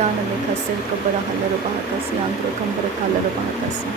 Adana kabara halar bahakasi antro kambara kalar bahakasa.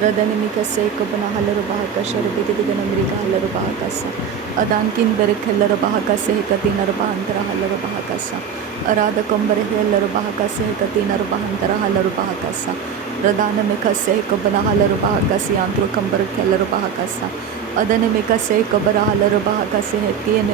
Radani mikase kabana halar bahakasha bigedigan Amerika halar bahakasa. Adankin berek halar bahakase hekatina bahantara halar bahakasa. Arada kambare halar bahakase hekatina bahantara halar bahakasa. Radana mikase kabana halar bahakasi antro kambara halar bahakasa. Adana mikase kabara halar bahakase hetin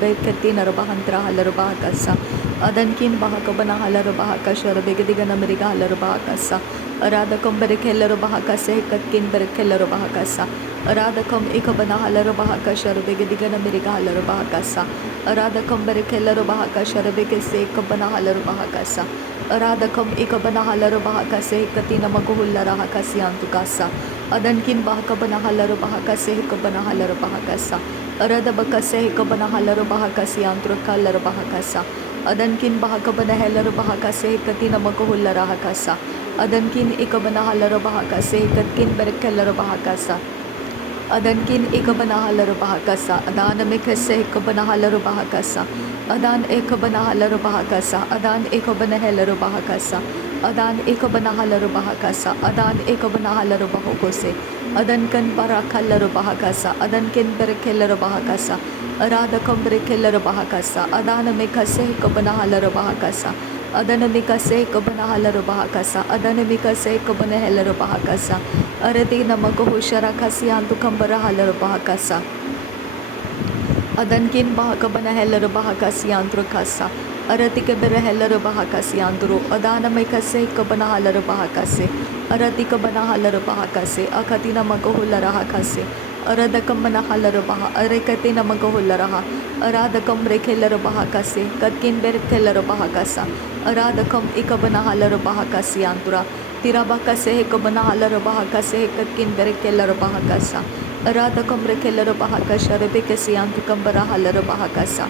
beketina bahantara halar bahakasa. Adankin bahakabana halar bahakasha begedigan Amerika halar bahakasa. Arada kambare halar bahakase hekatkin berek halar bahakasa. Arada kam ikabana halar bahakasha begedigan Amerika halar bahakasa. Arada kambare halar bahakasha begese kabana halar bahakasa. Arada kam ikabana halar bahakase hekatina maguhullara hakasi antukasa. Adankin bahakabana halar bahakase hekabana halar bahakasa. Arada bakase hekabana halar bahakasi antrukalar bahakasa. Adankin bahakabana halar bahakase hekatina maguhullara hakasa. Adankin ikabana halar bahakase hekatkin berek halar bahakasa. Adankin ikabana halar bahakasa. Adan mikase ikabana halar bahakasa. Adan ikabana halar bahakasa. Adan ikabana halar bahakasa. Adan ikabana halar bahakasa. Adan ikabana halar bahokose. Adan kan barak halar bahakasa. Adan kin berek halar bahakasa. Arada kam berek halar bahakasa. Adan mikase ikabana halar bahakasa. Adana mikase kabana halar bahakasa. Adana mikase kabana halar bahakasa. Arati namago shara kasi antu kambara halar bahakasa. Adankin bahakabana halar bahakasi antru kasa. Arati kabara halar bahakasi antru. Adana mikase kabana halar bahakase. Arati kabana halar bahakase. Akati namago hulara hakase. Arada kamana halar baha. Arekati namago hulara. Arada kam rekhelar bahakase. Katkin berkhelar bahakasa. Aradakam ikabana halar bahakasi antura. Tirabakase hekabana halar bahakase hekatkin berekelar bahakasa. Aradakam rekelar bahakasha rebekasi antukambara halar bahakasa.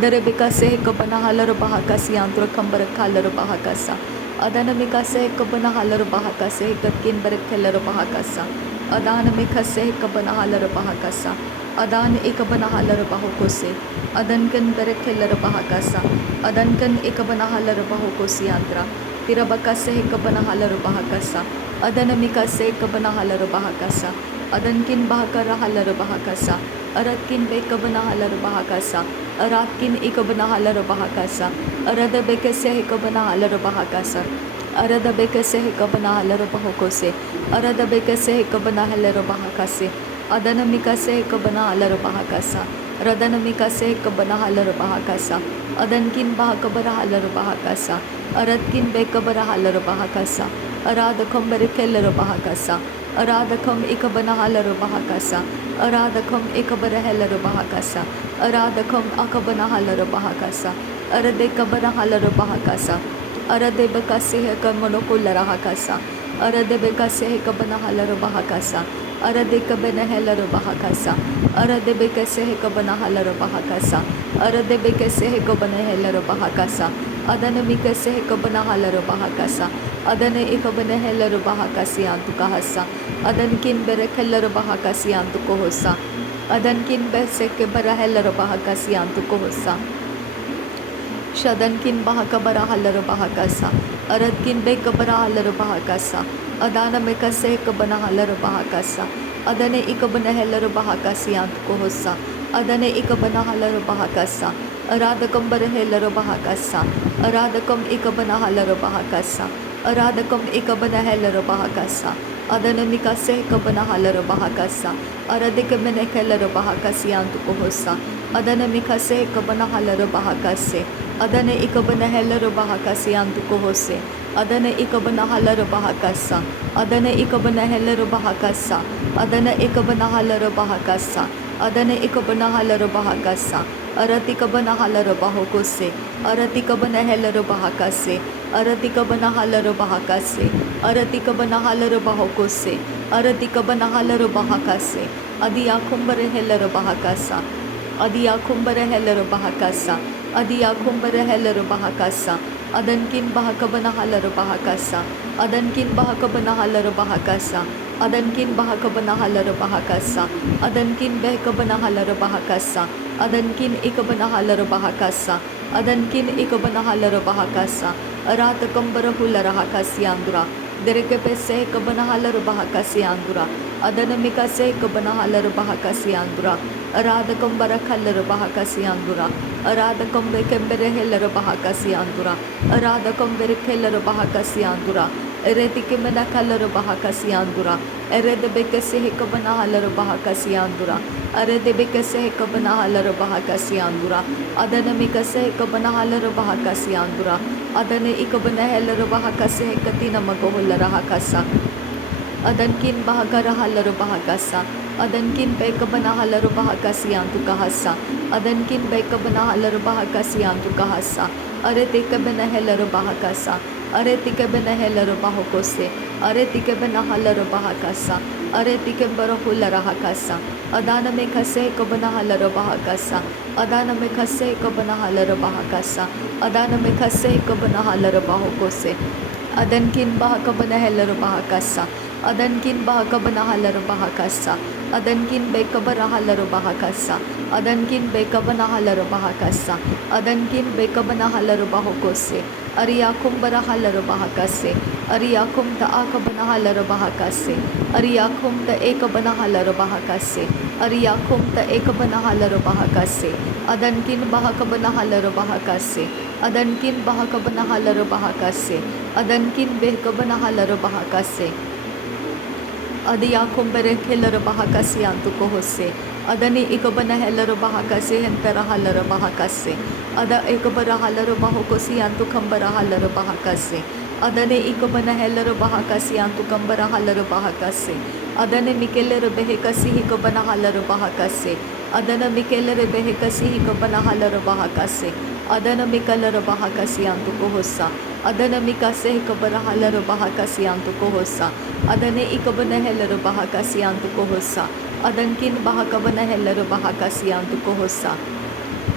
Darebekase hekabana halar bahakasi antura kambara halar bahakasa. Adanamikase hekabana halar bahakase hekatkin berekelar bahakasa. Adanamikase hekabana halar bahakasa. Adan ikabana halar bahokose. Adankan berekelar bahakasa. Adankan ikabana halar bahokosi andra. Tirabakase hekabana halar bahakasa. Adanamikase hekabana halar bahakasa. Adankin bahakara halar bahakasa. Aratkin bekabana halar bahakasa. Aratkin ikabana halar bahakasa. Arada bekase hekabana halar bahakasa. Arada bekase hekabana halar bahokose. Arada bekase hekabana halar bahakase. Adanamikase hekabana halar bahakasa. Radanamikase kabana halar bahakasa. Adankin bahakabara halar bahakasa. Aratkin bekabara halar bahakasa. Aradakam berekelar bahakasa. Aradakam ikabana halar bahakasa. Aradakam ikabara halar bahakasa. Aradakam akabana halar bahakasa. Arade kabara halar bahakasa. Arade bekase hekamonokulara hakasa. Arade bekase hekabana halar bahakasa. Arade kabana halar bahakasa. Arade bekase hekabana halar bahakasa. Arade bekase hekabana halar bahakasa. Adana mikase hekabana halar bahakasa. Adana ikabana halar bahakasi antukahasa. Adankin berekelar bahakasi antukohosa. Adankin beseke bara halar bahakasi antukohosa. Shadankin bahakabara halar bahakasa. Aradkin bekabara halar bahakasa. Adana mikase hekabana halar bahakasa. Adane ikabana halar bahakasi antukohosa. Adane ikabana halar bahakasa. Aradakam bara halar bahakasa. Aradakam ikabana halar bahakasa. Aradakam ikabana halar bahakasa. Adana mikase hekabana halar bahakasa. Aradikabana halar bahakasi antukohosa. Adana mikase hekabana halar bahakase. Adana ikabana halar bahakasi antukohose. Adana ikabana halar bahakasa. Adana ikabana halar bahakasa. Adana ikabana halar bahakasa. Adana ikabana halar bahakasa. Aratikabana halar bahokose. Aratikabana halar bahakase. Aratikabana halar bahakase. Aratikabana halar bahokose. Aratikabana halar bahakase. Adiya kumbare halar bahakasa. Adiya kumbare halar bahakasa. Adiya kumbare halar bahakasa. Adankin bahakabana halar bahakasa. Adankin bahakabana halar bahakasa. Adankin bahakabana halar bahakasa. Adankin behkabana halar bahakasa. Adankin ikabana halar bahakasa. Adankin ikabana halar bahakasa. Aratakambara hulara hakasiandura. Dereke pese kabana halar bahakasiandura. Adanamika se kabana halar bahakasiandura. Aradakambara kalar bahakasiandura. Aradakambere kembere helar bahakasiandura. Aradakambere kelar bahakasiandura. Eretikimena kalar bahakasiandura. Eredebekese hekabana halar bahakasiandura. Aredebekese hekabana halar bahakasiandura. Adanamikase hekabana halar bahakasiandura. Adane ikabana helar bahakase hekatina magohulara hakasa. Adankin bahagara halar bahagasa. Adankin bekabana halar bahakasiantu kahasa. Adankin bekabana halar bahakasiantu kahasa. Aretikabana helar bahakasa. Aretikabana helar bahokose. Aretikabana halar bahakasa. Aretikabara hulara hakasa. Adana me kase kabana halar bahakasa. Adana me kase kabana halar bahakasa. Adana me kase kabana halar bahokose. Adankin bahakabana helar bahakasa. Adankin bahakabana halar bahakasa. Adankin bekabara halar bahakasa. Adankin bekabana halar bahakasa. Adankin bekabana halar bahokose. Ariyakum bara halar bahakase. Ariyakum ta akabana halar bahakase. Ariyakum ta ekabana halar bahakase. Ariyakum ta ekabana halar bahakase. Adankin bahakabana halar bahakase. Adankin bahakabana halar bahakase. Adankin bekabana halar bahakase. Adiyakum bere helar bahakasi antuko hose. Adani ikabana helar bahakase hentara halar bahakase. Ada ikabara halar bahokosi antukambara halar bahakase. Adane ikabana helar bahakasi antukambara halar bahakase. Adane mikeler behekasi hikabana halar bahakase. Adana mikeler behekasi hikabana halar bahakase. Adana mikalar bahakasi antuko hosa. Adana mikase hikabara halar bahakasi antuko hosa. Adane ikabana helar bahakasi antuko hosa. Adankin bahakabana helar bahakasi antuko hosa.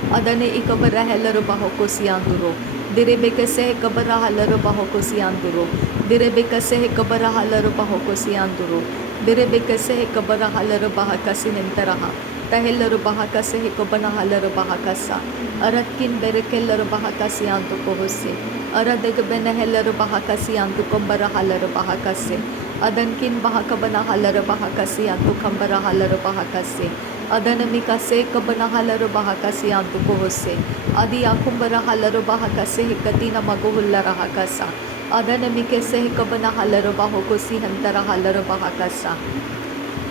Adane ikabara helar bahokosi anduro. Direbekase hikabara halar bahokosi anduro. Direbekase hikabara halar bahokosi anduro. Direbekase hikabara halar bahakasi hentaraha. Tahelar bahakase hikabana halar bahakasa. Aratkin berekelar bahakasi antuko hose. Aradeg bene helar bahakasi antukambara halar bahakase. Adankin bahakabana halar bahakasi antukambara halar bahakase. Adanamikase kabana halar bahakasi antuko hose. Adi akumbara halar bahakase hikatina maguhulara hakasa. Adanamikase hikabana halar bahokosi hantara halar bahakasa.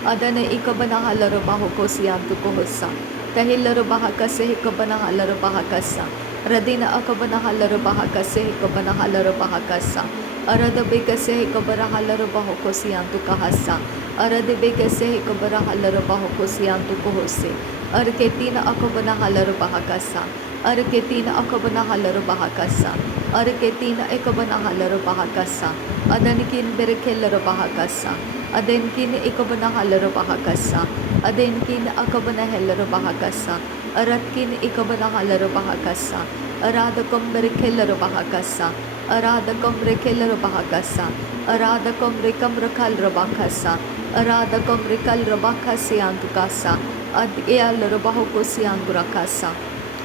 Adana ikabana halar bahokosi antuko hosa. Tahilar bahakase hikabana halar bahakasa. Radina akabana halar bahakase hikabana halar bahakasa. Arada bekase hikabara halar bahokosi antuka hasa. Arade bekase hikabara halar bahokosi antuko hose. Arketina akabana halar bahakasa. Arketina akabana halar bahakasa. Arketina ekabana halar bahakasa. Adanikin berekelar bahakasa. Adenkin ikabana halar bahakasa. Adenkin akabana helar bahakasa. Aratkin ikabana halar bahakasa. Aradakam berekelar bahakasa. Aradakam rekelar bahakasa. Aradakam rekam rakal rabakasa. Aradakam rekal rabakasi antukasa. Adyal rabahokosi anturakasa.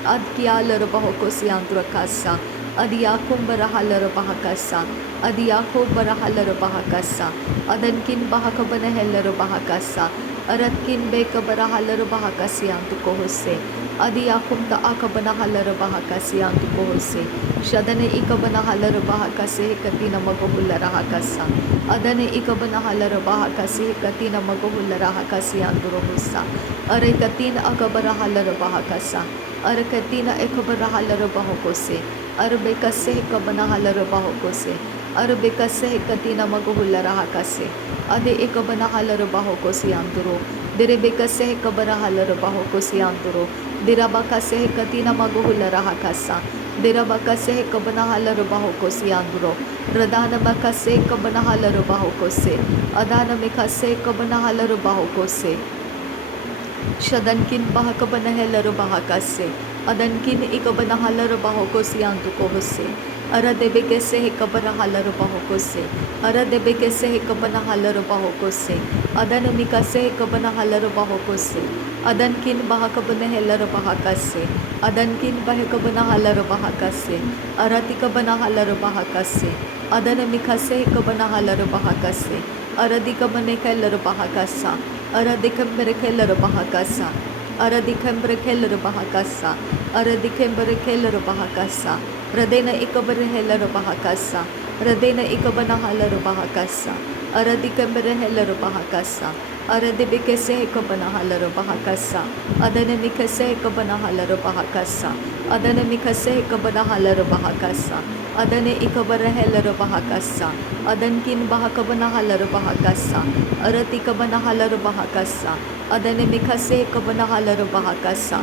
Adyal rabahokosi anturakasa. Adiyakum barahalar bahakasa. Adiyakum barahalar bahakasa. Adankin bahakabana helar bahakasa. Aratkin bekabara halar bahakasi antuko hose. Adiyakum ta akabana halar bahakasi antuko hose. Shadane ikabana halar bahakasi katina magohulara hakasa. Adane ikabana halar bahakasi katina magohulara hakasi anturo hosa. Are katina akabara halar bahakasa. Are katina ekabara halar bahokose. Arbekase kabana halar bahokose. Arbekase katina magohulara hakase. Ade ekabana halar bahokosi anturo. Direbekase kabara halar bahokosi anturo. Dirabakase katina magohulara hakasa. Dirabakase kabana halar bahokosi anturo. Radana bakase kabana halar bahokose. Adana mekase kabana halar bahokose. Shadankin bahakabana helar bahakase. Adankin ikabanahalar bahokos yantu kohose. Ara debe kese hekabanahalar bahokose. Ara debe kese hekabanahalar bahokose. Adan mikase hekabanahalar bahokose. Adankin bahakabanahalar bahakase. Adankin bahakabanahalar bahakase. Aratikabanahalar bahakase. Adan mikase hekabanahalar bahakase. Aradikabanekalar bahakasa. Aradikambrekelar bahakasa. Aradikambrekelar bahakasa. Aradikambrekelar bahakasa. Radena ikabrehelar bahakasa. Radena ikabanahalar bahakasa. Aradikambrehelar bahakasa. Aradibikese ikabanahalar bahakasa. Adanamikase ikabanahalar bahakasa. Adanamikase ikabanahalar bahakasa. Adane ikabrehelar bahakasa. Adankin bahakabanahalar bahakasa. Aratikabanahalar bahakasa. Adane mikase ikabanahalar bahakasa.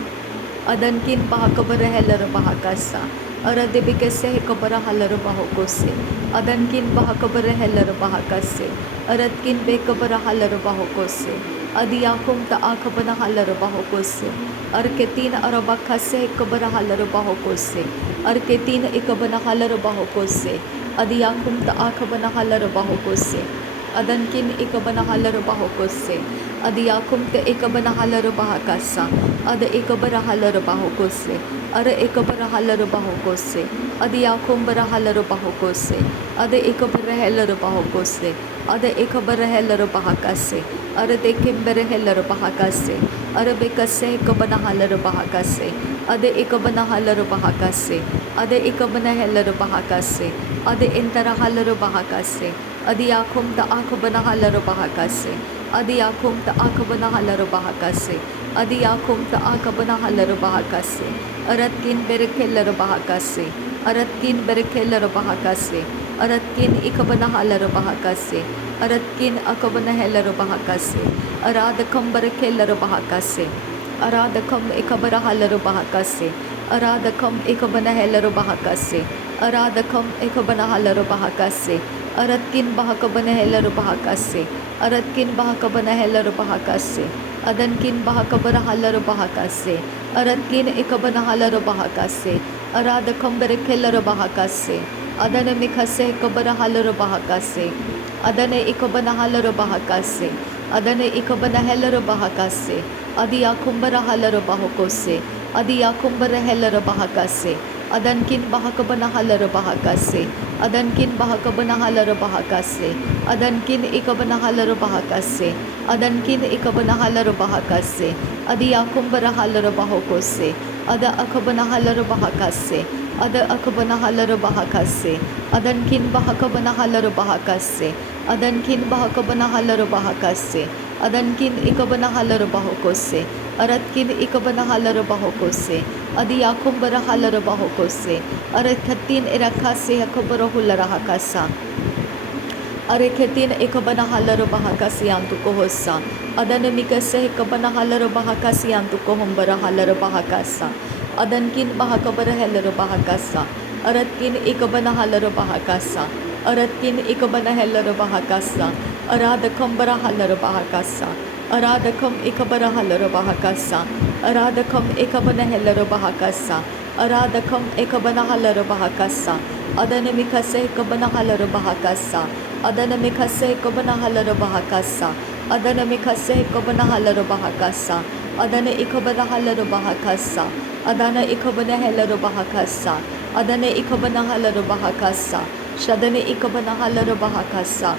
Adankin bahakabarehelar bahakasa. Aradibikase hekabarahalar bahokose. Adankin bahakabarehelar bahakase. Aradkin bekabarahalar bahokose. Adiyakum taakabanahalar bahokose. Arketin arabakase hekabarahalar bahokose. Arketin ikabanahalar bahokose. Adiyakum taakabanahalar bahokose. Adankin ikabanahalar bahokose. Adiyakum te ikabanahalar bahakasa. Ada ikabarahalar bahokose. Ara ikabarahalar bahokose. Adiyakum barahalar bahokose. Ada ikabarahalar bahokose. Ada ikabarahalar bahakase. Ara dekimberehalar bahakase. Ara bekase ikabanahalar bahakase. Ada ikabanahalar bahakase. Ada ikabanahalar bahakase. Ada intarahalar bahakase. Adiyakum ta akabanahalar bahakase. Adiyakum ta akabanahalar bahakase. Adiyakum ta akabanahalar bahakase. Aratkin berekelar bahakase. Aratkin berekelar bahakase. Aratkin ikabanahalar bahakase. Aratkin akabanahalar bahakase. Aradakam berekelar bahakase. Aradakam ikabarahalar bahakase. Aradakam ikabanahalar bahakase. Aradakam ikabanahalar bahakase. Aratkin bahakabanahalar bahakase. Aratkin bahakabanahalar bahakase. Adankin bahakabarahalar bahakase. Aratkin ikabanahalar bahakase. Aradakam berekelar bahakase. Adana mikase ikabarahalar bahakase. Adana ikabanahalar bahakase. Adana ikabanahalar bahakase. Adiyakumbarahalar bahokose. Adiyakumbarahalar bahakase. Adankin bahakabanahalar bahakase. Adankin bahakabanahalar bahakase. Adankin ikabanahalar bahakase. Adankin ikabanahalar bahakase. Adiyakumbarahalar bahokose. Ada akabanahalar bahakase. Ada akabanahalar bahakase. Adankin bahakabanahalar bahakase. Adankin bahakabanahalar bahakase. Adankin ikabanahalar bahokose. Aratkin ikabanahalar bahokose. Adiyakumbarahalar bahokose. Arakhatin irakase hakabarahular hakasa. Areketin ikabanahalar bahakasi antukohosa. Adanamikase ikabanahalar bahakasi antukohombarahalar bahakasa. Adankin bahakabarahalar bahakasa. Aratkin ikabanahalar bahakasa. Aratkin ikabanahalar bahakasa. Aradakam barahalar bahakasa. Aradakam ikabarahalar bahakasa. Aradakam ikabanahalar bahakasa. Aradakam ikabanahalar bahakasa. Adanamikase ikabanahalar bahakasa. Adanamikase ikabanahalar bahakasa. Adanamikase ikabanahalar bahakasa. Adana ikabanahalar bahakasa. Adana ikabanahalar bahakasa. Adana ikabanahalar bahakasa. Shadana ikabanahalar bahakasa.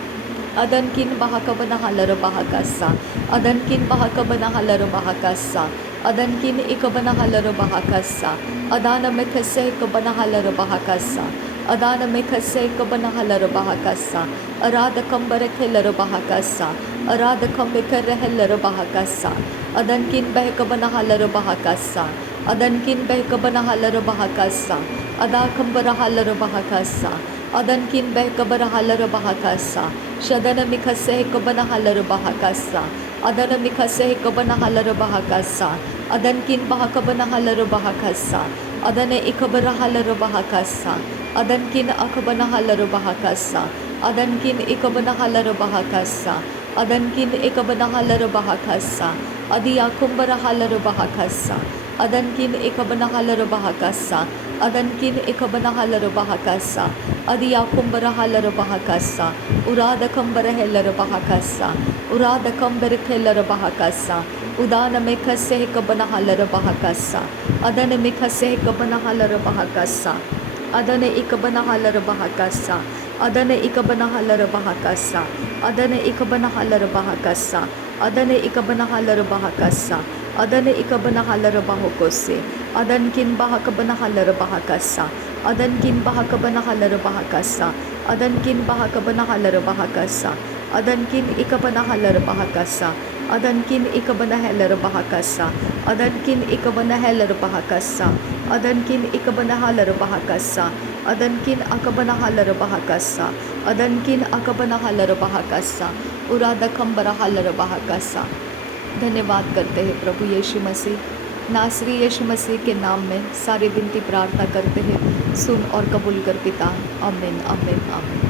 Adankin bahakabanahalar bahakasa. Adankin bahakabanahalar bahakasa. Adankin ikabanahalar bahakasa. Adana mekase ikabanahalar bahakasa. Adana mekase ikabanahalar bahakasa. Aradakam barakelar bahakasa. Aradakam bekarehelar bahakasa. Adankin behkabanahalar bahakasa. Adankin behkabanahalar bahakasa. Adakam barahalar bahakasa. Adankin behkabarahalar bahakasa. Shadana mikase kabanahalar bahakasa. Adana mikase kabanahalar bahakasa. Adankin bahakabanahalar bahakasa. Adana ikabarahalar bahakasa. Adankin akabanahalar bahakasa. Adankin ikabanahalar bahakasa. Adankin ikabanahalar bahakasa. Adiyakumbarahalar bahakasa. Adankin ikabanahalar bahakasa. Adankin ikabanahalar bahakasa. Adiyakumbarahalar bahakasa. Urada kambarahelar bahakasa. Urada kambarikelar bahakasa. Udana mekase ikabanahalar bahakasa. Adana mekase ikabanahalar bahakasa. Adana ikabanahalar bahakasa. Adana ikabanahalar bahakasa. Adana ikabanahalar bahakasa. Adana ikabanahalar bahakasa. Adana ikabanahalar bahokose. Adankin bahakabanahalar bahakasa. Adankin bahakabanahalar bahakasa. Adankin bahakabanahalar bahakasa. Adankin ikabanahalar bahakasa. Adankin ikabanahalar bahakasa. Adankin ikabanahalar bahakasa. Adankin ikabanahalar bahakasa. Adankin akabanahalar bahakasa. Adankin akabanahalar bahakasa. उरादा खम्बरा हालर bahakasa। धन्यवाद करते हैं प्रभु यीशु मसीह, नासरी यीशु मसीह के नाम में सारी विनती प्रार्थना करते हैं, सुन और कबूल कर पिता। आमीन आमीन आमीन।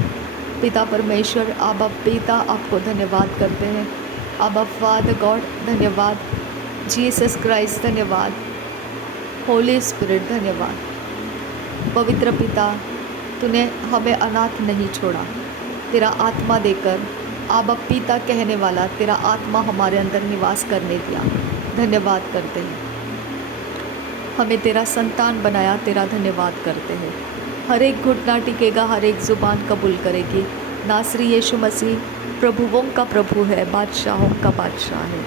पिता परमेश्वर, आबा पिता, आपको धन्यवाद करते हैं। आबा फादर गॉड धन्यवाद। जीसस क्राइस्ट धन्यवाद। होली स्पिरिट धन्यवाद। पवित्र पिता, तूने हमें अनाथ नहीं छोड़ा, तेरा आत्मा देकर आबा पिता कहने वाला तेरा आत्मा हमारे अंदर निवास करने दिया। धन्यवाद करते हैं। हमें तेरा संतान बनाया, तेरा धन्यवाद करते हैं। हर एक घुटना टिकेगा, हर एक ज़ुबान कबूल करेगी। नासरी यीशु मसीह प्रभुओं का प्रभु है, बादशाहों का बादशाह है।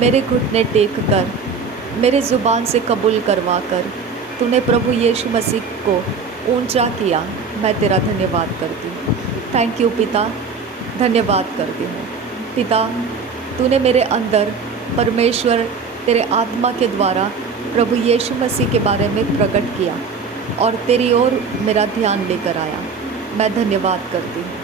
मेरे घुटने टेक कर, मेरे ज़ुबान से कबूल करवा कर तूने प्रभु यीशु मसीह को ऊंचा किया। मैं तेरा धन्यवाद करती हूँ। थैंक यू पिता, धन्यवाद करती हूँ। पिता, तूने मेरे अंदर परमेश्वर तेरे आत्मा के द्वारा प्रभु यीशु मसीह के बारे में प्रकट किया और तेरी ओर मेरा ध्यान लेकर आया। मैं धन्यवाद करती हूँ।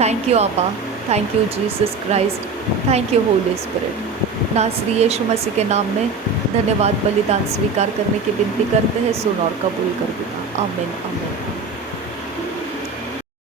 थैंक यू आबा, thank you Jesus Christ, thank you Holi spirit. नासरी यीशु मसीह के नाम में धन्यवाद बलिदान स्वीकार करने की विनती करते हैं, सुन और कबूल कर पिता। आमीन आमीन।